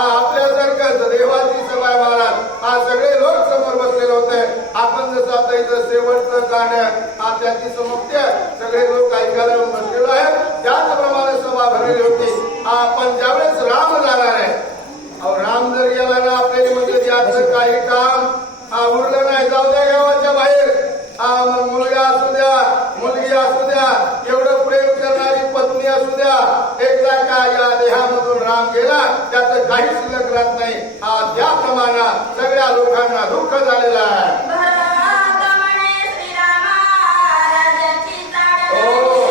हा आपल्यासारखंच रेवाची सभा महाराज. हा सगळे लोक समोर बसलेले होते. आपण जसं आता इथं शेवटचं गाणं हा त्याची समक्ष सगळे लोक ऐकायला बसलेलो आहे त्याचप्रमाणे सभा भरलेली होती. आपण ज्यावेळेस राम जाणार आहे अहो राम जर गेला ना आपल्याला म्हणजे याचं काही काम हा उरलं नाही. जाऊ द्या गावाच्या बाहेर. हा मुलगा असू द्या मुलगी असू द्या एवढं प्रेम करणारी पत्नी असू द्या. एकदा काय या देहा राम गेला त्याचं काही शिल्लक राहत नाही. हा त्याप्रमाणे सगळ्या लोकांना दुःख झालेलं आहे. हो.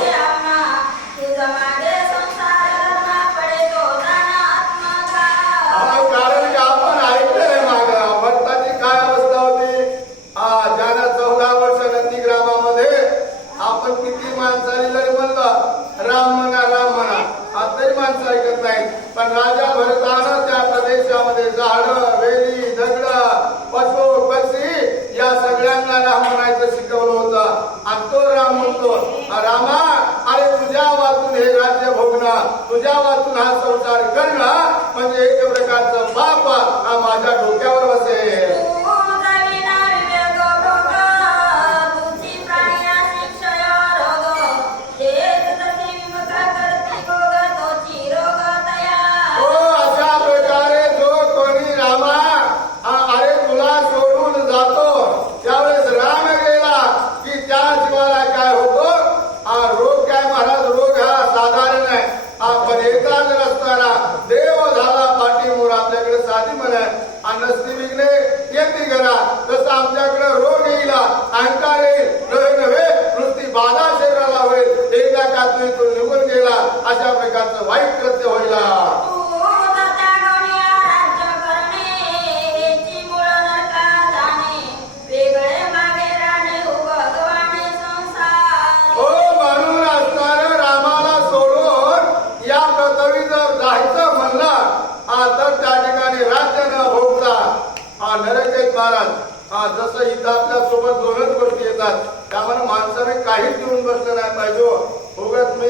आपण ऐकलंय माग. भरताची काय अवस्था होती? ज्यानं चौदा वर्ष नंदीग्रामामध्ये आपण किती माणसाने जरी म्हणलं राम म्हणा राम म्हणा. हा तरी माणसं ऐकत नाही पण राजा भरतानं त्या प्रदेशामध्ये झाड वेली दगड पशु पक्षी या सगळ्यांना राम म्हणायचं शिकवलं होतं. आणि तो राम म्हणतो रामा अरे तुझ्या वाचून हे राज्य भोगणं तुझ्या वाचून हा संसार ठिकाणी तो निघून गेला अशा प्रकारचं वाईट कृत्य हा जसं इथं आपल्यासोबत दोनच गोष्टी येतात त्यामुळे माणसाने काहीच घेऊन बसलं नाही पाहिजे हो.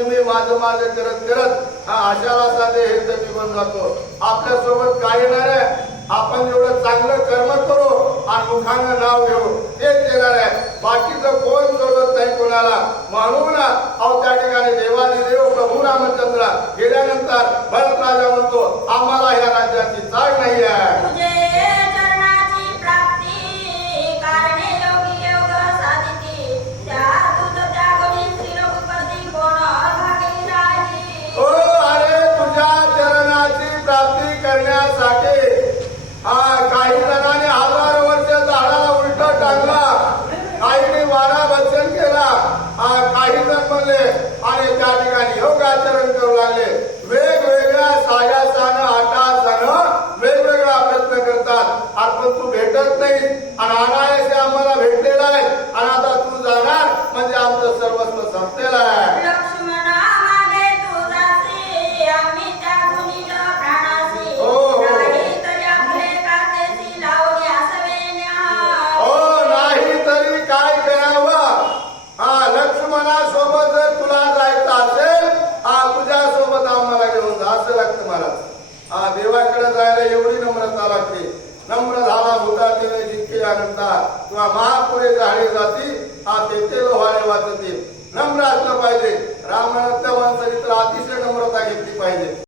मी मी माझं माझं करत करत हा आशाला साधे हे तर निघून जातो. आपल्यासोबत काय येणार आहे आपण एवढं चांगलं कर्म करू आणि मुखानं नाव घेऊ. तेच येणार आहे बाकीचं कोण सोडत नाही कोणाला? म्हणून अहो त्या ठिकाणी देवाने देव प्रभू रामचंद्र गेल्यानंतर भरत राजा म्हणतो आम्हाला या राज्याची चाळ नाही आहे करू लागले. वेगवेगळ्या सायासानं आटासानं वेगवेगळा प्रयत्न करतात. आपण तू भेटत नाही. आणि अनायासे आम्हाला भेटलेला आहे. आणि आता तू जाणार म्हणजे आमचं सर्वस्व संपलेलं आहे. झाडे जाती हा तेथे लोहाने वाचतील नम्र असलं पाहिजे. रामरत्न वंचरित्र अतिशय नम्रता घेतली पाहिजे.